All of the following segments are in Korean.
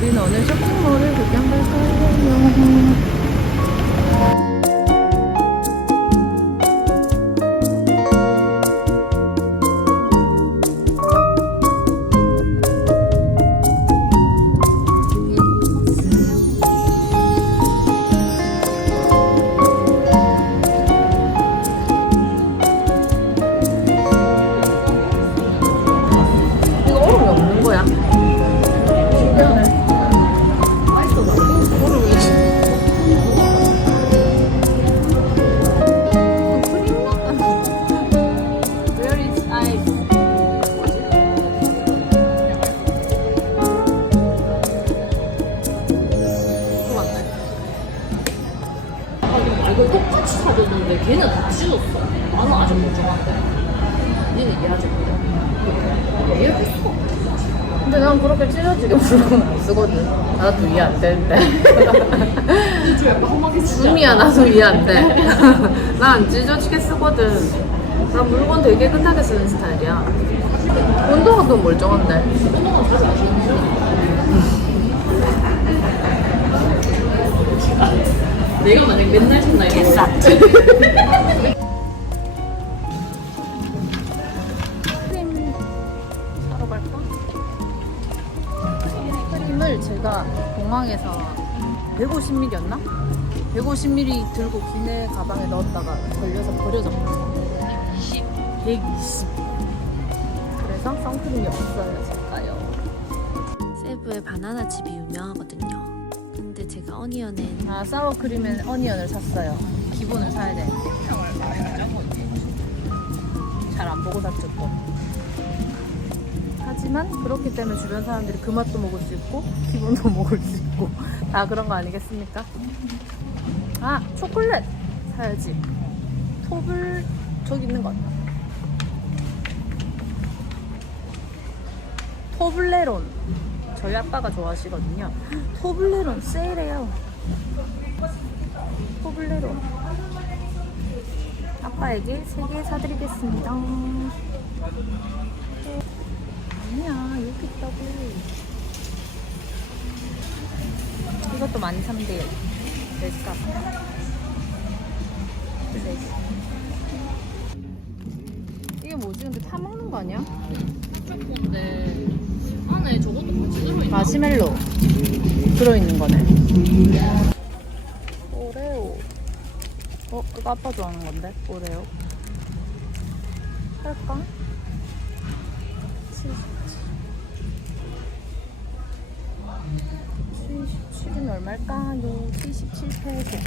우리는 오늘 쇼핑몰을 구경 갈 거예요. 사줬는데 걔는 다 찢었어. 나는 아직 멀쩡한데. 얘는 이해하지 못해. 이해할 수가 없어. 근데 난 그렇게 찢어지게 물건 안 쓰거든. 나도 이해 안 되는데. 수미야, 나도 이해 안 돼. 나안 찢어지게 쓰거든. 나 물건 되게 깨끗하게 쓰는 스타일이야. 운동화도 멀쩡한데. 내가 만약 맨날 신나 이거 크림 사러 갈까? 크림을 제가 공항에서 150ml였나? 150ml 들고 기내 가방에 넣었다가 걸려서 버려졌거든요. 120. 120. 그래서 선크림이 없어요, 제가요. 세부의 바나나 칩이 유명하거든요. 제가 어니언엔 아, 사워크림엔 어니언을 샀어요. 기본을 사야 돼. 잘안 보고 샀죠, 또. 하지만 그렇기 때문에 주변 사람들이 그 맛도 먹을 수 있고 기본도 먹을 수 있고 다 그런 거 아니겠습니까? 아 초콜릿 사야지 톱을 저기 있는 것 같다 토블레론 저희 아빠가 좋아하시거든요. 토블레론 세일해요. 토블레론. 아빠에게 3개 사드리겠습니다. 아니야 여기 있다고. 이것도 13,000대 넷값. 이게 뭐지? 근데 타 먹는 거 아니야? 초코인데 안에 저것도 같이 들어있나? 마시멜로 들어있는 거네 오레오 어? 그거 아빠 좋아하는 건데? 오레오 할까? 77은 얼마일까요? 77페소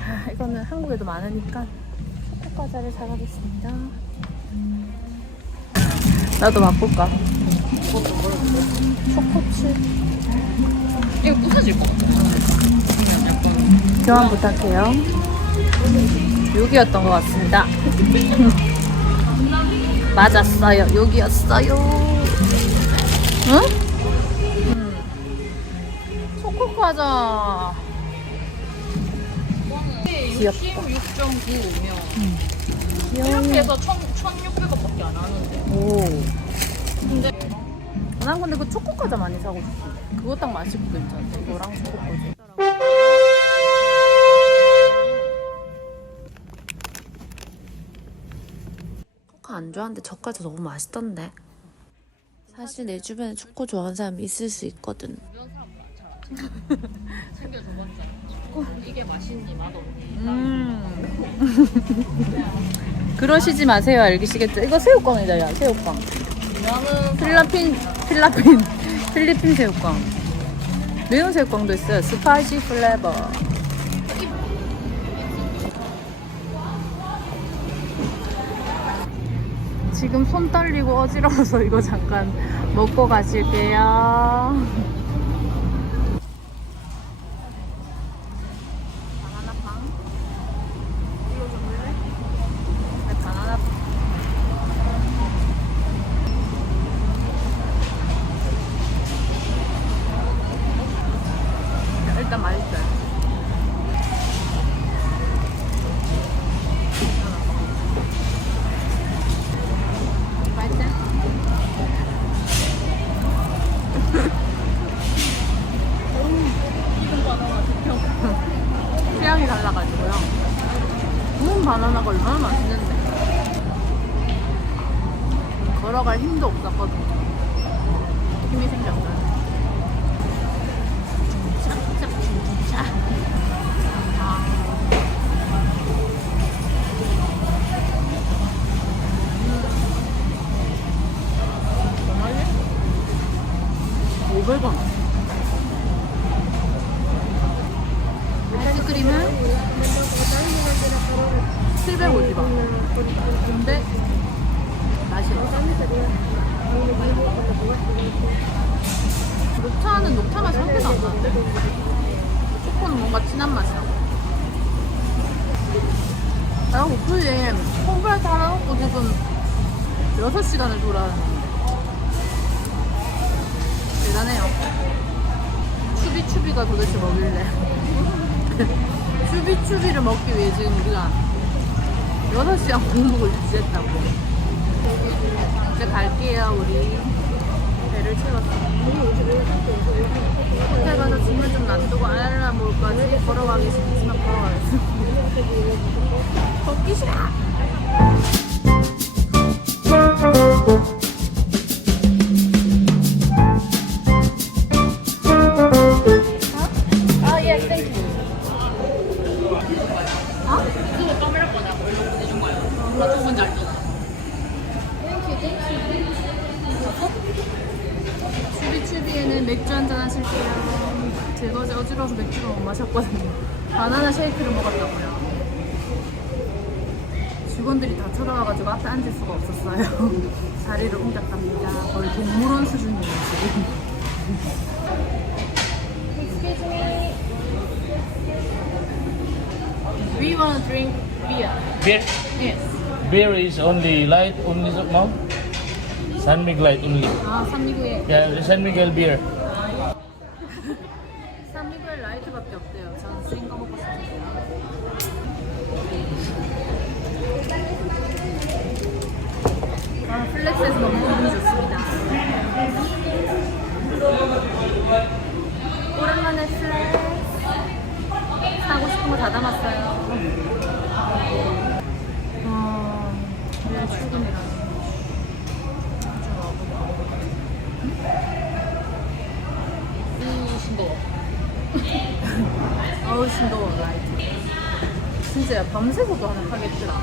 아, 이거는 한국에도 많으니까 초코 과자를 사가겠습니다 나도 맛볼까? 초코칩 이거 부서질 것 같아. 교환 부탁해요 6이었던 것 같습니다 맞았어요 6이었어요 응? 음. 초코 과자 귀엽다. 66.95면 귀여워 이렇게 해서 1,600원밖에 안 하는데. 오. 근데 난 근데 그 초코 과자 많이 사고 싶어. 그거 딱 맛있고 괜찮대. 이거랑 초코 과자. 초코 안 좋아하는데 저 과자 너무 맛있던데. 사실 내 주변에 초코 좋아하는 사람이 있을 수 있거든. 주변 사람들 잘알아 챙겨 줘봤자. 이게 맛있니 맛없니. 음. 그러시지 마세요. 알겠시겠죠? 이거 새우깡이다, 야. 새우깡. 필라핀, 필라핀, 필리핀 새우깡. 매운 새우깡도 있어요. 스파이시 플레버. 지금 손 떨리고 어지러워서 이거 잠깐 먹고 가실게요. Oh, my mama. 녹차는 녹차 맛이 한 개도 안 나는데? 초코는 뭔가 진한 맛이야. 나 고프에 홈플라이트 하나 먹고 지금 6시간을 돌아다녔는데. 대단해요. 추비추비가 도대체 뭐길래. 추비추비를 먹기 위해 지금 우리가 6시간 공복을 유지했다고. 이제 갈게요, 우리. 배를 채웠어. 호텔 가서 짐을 좀 놔두고 알라몰까지 걸어가기 싫지만 걸어가겠어. 걷기 싫어! 제가 어제 어지러워서 맥주를 못 마셨거든요. 바나나 쉐이크를 먹었다고요. 직원들이 다 쳐다와가지고 앞에 앉을 수가 없었어요. 자리를 옮겼답니다. 거의 동물원 수준이에요, 지금. Excuse me. We want to drink beer. Beer, Yes. beer is only light, only no? San Miguel light only. 아, 산미구에 Yeah, San Miguel beer. 산미구에 라이트밖에 없대요. 저는 쓰인 거 먹고 싶은데요. 아, 플렉스에서 너무 기분이 좋습니다. 오랜만에 플렉스. 사고 싶은 거 다 담았어요. 어, 내일 출근이라서. 우 싱거워. 어우 싱거워 라이트 진짜 밤새서도 하는 하겠더라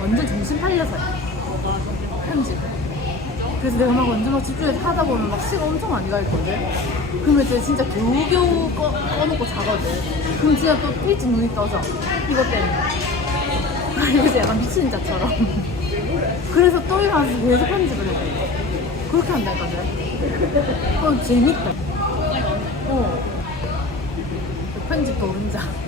완전 정신 팔려서 해 편집. 그래서 내가 막 완전 막 집중해서 하다 보면 막 시간 엄청 많이 가 있거든. 그러면 이제 진짜 겨우겨우 꺼, 꺼놓고 자거든. 그럼 진짜 또 일찍 눈이 떠져. 이것 때문에. 그래서 약간 미친 자처럼. 그래서 또 일어나서 계속 편집을 해 그렇게 한다니까 어 재밌다. 어. 편집 도른자.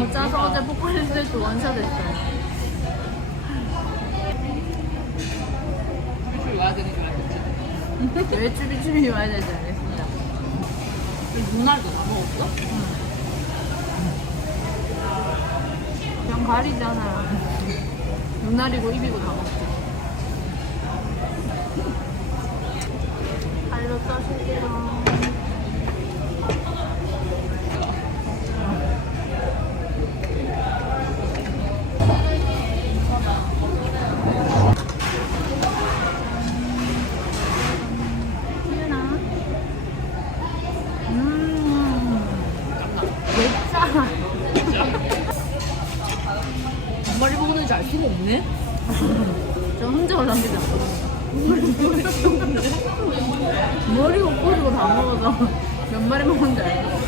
너무 짜서 어제 포카리스트 원샷 했어요. 술 와야 되는 줄 알겠지. 왜 쭈비쭈비 와야 되지 않겠습니다. 눈알도 다 먹었어? 그냥 가리잖아요. 눈알이고 입이고 다 먹지. 발로 써줄게요. 희은아. 음. 정말 먹는지 알 수가 없네. 저 혼자 않거든요. 머리고 꼬리고 다 먹어서 몇 마리 먹는지 알죠?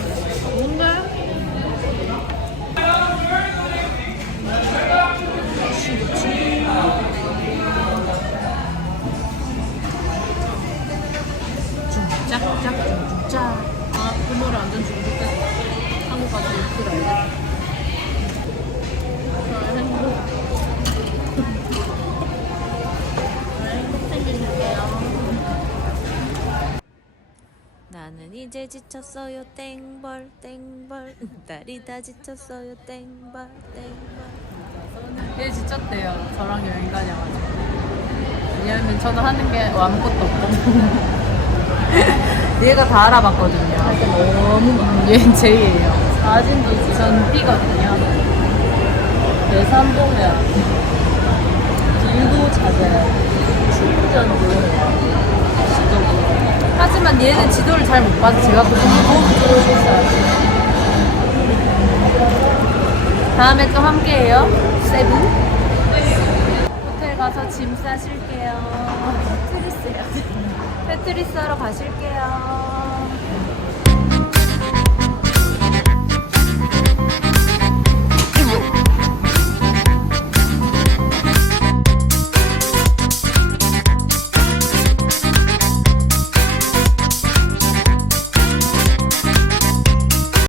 이제 지쳤어요 땡벌 땡벌 다리 다 지쳤어요 땡벌 땡벌 얘 지쳤대요. 저랑 여행 다녀가지고. 왜냐면 저는 하는 게 아무것도 없거든요. 얘가 다 알아봤거든요. 너무 많아. 얘 제이예요. 사진도 전 B거든요. 대산봉야 길도 찾아야 충전도 해야 하지만 얘는 지도를 잘 못 봐서 제가 그 도움을 주고 있어요. 다음에 또 함께해요. 세부. 호텔 가서 짐 싸실게요. 돼. 테트리스 하러 가실게요.